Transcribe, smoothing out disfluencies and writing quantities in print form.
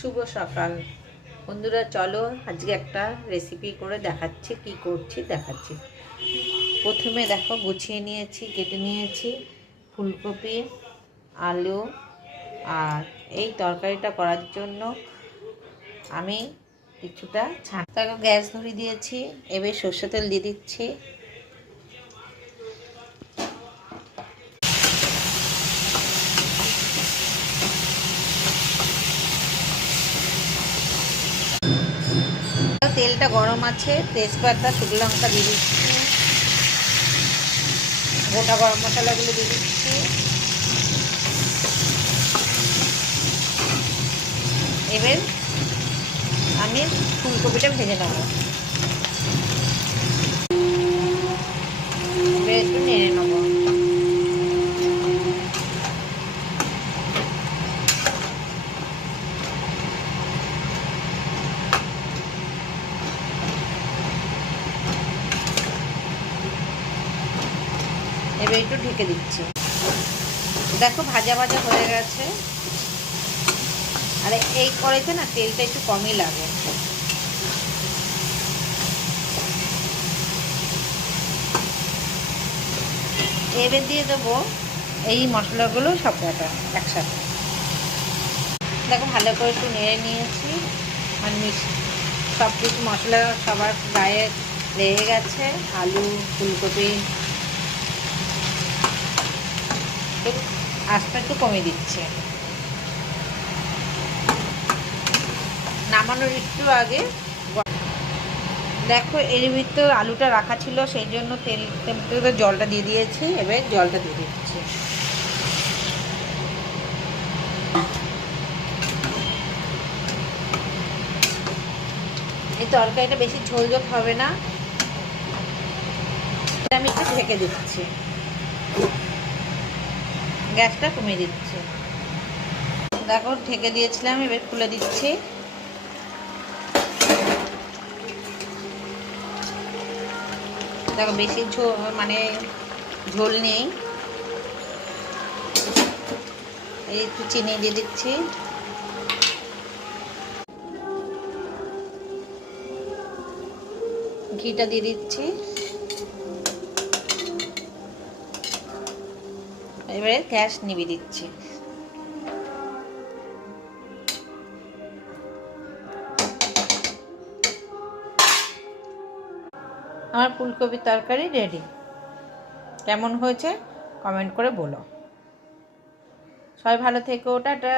শুভ সকাল বন্ধুরা, চলো আজকে একটা রেসিপি করে দেখাচ্ছি। কি করছি দেখাচ্ছি। প্রথমে দেখো গুছিয়ে নিয়েছি, কেটে নিয়েছি ফুলকপি, আলু। আর এই তরকারিটা করার জন্য আমি কিছুটা ছাঁকা গ্যাস ধরিয়ে দিয়েছি। এবার সর্ষে তেল দিয়ে দিচ্ছি। তেলটা গরম আছে, তেজপাতা, শুকনো লঙ্কা দিয়ে দিচ্ছি, গোটা গরম মশলাগুলো দিয়ে দিচ্ছি। এবার আমি ফুলকপিটা ভেজে নেব। এবার একটু নেড়ে নেব। এবার একটু ঢেকে দিচ্ছি। দেখো ভাজা ভাজা হয়ে গেছে। আর এই কড়াইতে না তেলটা একটু কমই লাগে। এবার দিয়ে দেবো এই মশলাগুলো সবকটা একসাথে। দেখো ভালো করে একটু নেড়ে নিয়েছি। আর সব কিছু মশলা সবার গায়ে লেগে গেছে। আলু, ফুলকপি। আঁচটা একটু কমিয়ে দিচ্ছে। নামানোর একটু আগে দেখো এর ভিতর আলুটা রাখা ছিল, সেই জন্য তেল জলটা দিয়ে দিয়েছি। এবার জলটা দিয়ে দিচ্ছি। এই তরকারিটা বেশি ঝোল ঝোল হবে না। আমি একটু ঢেকে দিচ্ছি, গ্যাসটা কমিয়ে দিচ্ছি। দেখো ঢেকে দিয়েছিলাম, এবার খুলে দিচ্ছি। দেখো বেশি ঝোল নেই। এই একটু চিনি দিয়ে দিচ্ছি। ঘিটা দিয়ে দিচ্ছি। এবারে গ্যাস নিভিয়ে দিচ্ছি। আমার ফুলকপির তরকারি রেডি। কেমন হয়েছে কমেন্ট করে বলো। সবাই ভালো থেকো, টাটা।